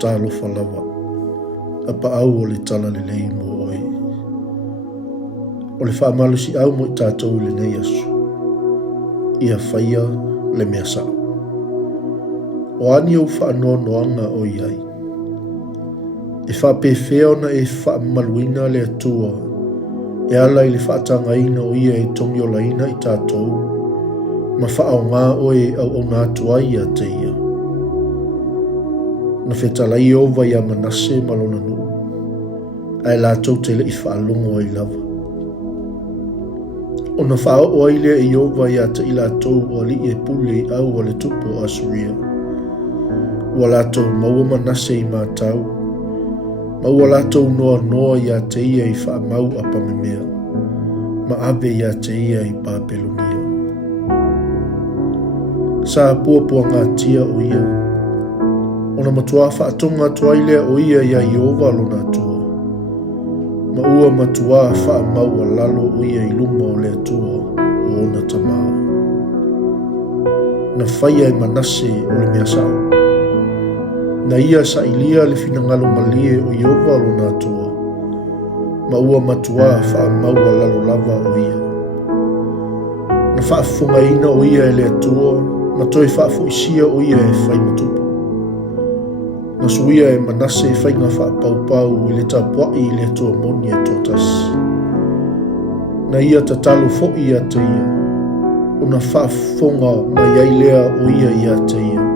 tālofa lava, a paau o le tala le lei mo oi. O le whaamalusi au mo i tātou le nei asu, ia whaia le mea sao. O ani au whaanoanoanga o iai. E whapewhea ona e whaamaluina le atua, e ala i le whaatangaina o ia e tongi o laina i tātou, ma whaao ngā oe au nā tuai a te ia. Na whetalai ova ia manase malona nuu, ai lātou te le i whaalongo ai lava. O na whao o aile e ova ia te i lātou o li e pule i au o le tupo a suria. Ua lātou maua manase i mātau, maua lātou noa ia te ia i whaamau a pamemea, ma abe ia te ia i Papelonia. Sa puapua ngā tia o ia, o na matua whaatonga tuaile o ia ia i ova lona atua, ma ua matua whaamau a lalo o ia i luma o le atua o ona tamao. Na whaia e manase o le mea sao, na ia sa ilia le finangalo malie o Iova lona atua, ma ua matua whaamau a lalo lava o ia. Na whaafunga ina o ia e le atua, ma toi whaafuisia o ia e whai matupu. Na suia e manase e whainga whaapaupau i le tapuai i le atua moni e tōtasi. Na ia tatalo fo'i a te ia, o na whaafunga mai ailea o ia i a te ia.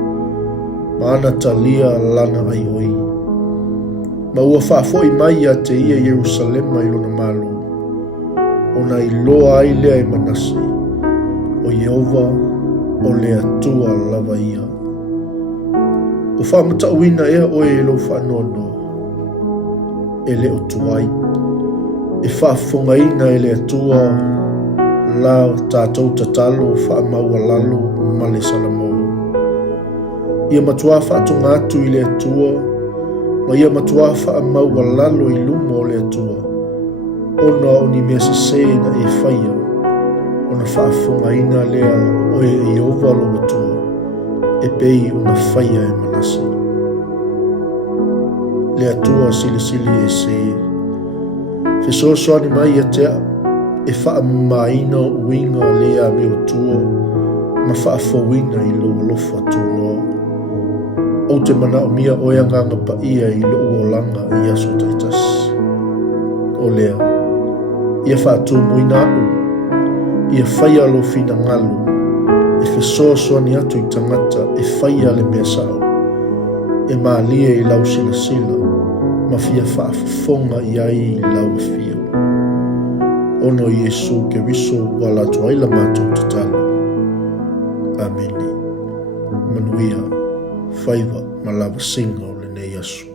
Ma ana talia lana ai oi. Ma ua whaafoi mai a te ia Jerusalema i lona malu. O na i loa ai lea e manase. O Jehova o le atua lava ia. O whaamatauina ea oe e lo whaanono. E le o tuai. E whaafongaina e le atua la tātou tatalo whaamaua lalo ma le salamau. Ia matua whaatonga atu i le atua, ma ia matua whaamau a lalo i lumo o le atua. Ona o ni mea sasena e whaia, ona whaafonga ina lea oe e Iova lo atua, e pei ona whaia e manase. Le atua sili e se, whesoasoani mai a tea, e whaamaina uinga lea me o tua, ma whaafawina i lo alofa tūloa. O te mana o mia oe anganga pa ia i lo uolanga i aso taitas. O lea, ia whaatu muina au, ia whaia lo fina ngalu, e whesoasoani atu i tangata e whaia le mea sao, e maa lia i lau sila, ma fia whaafafonga i ai i lau fia. Ono Iesu ke riso wala tuaila mātou tatalo. Ameni. Manuia. Faiva malava singa o le nei asu.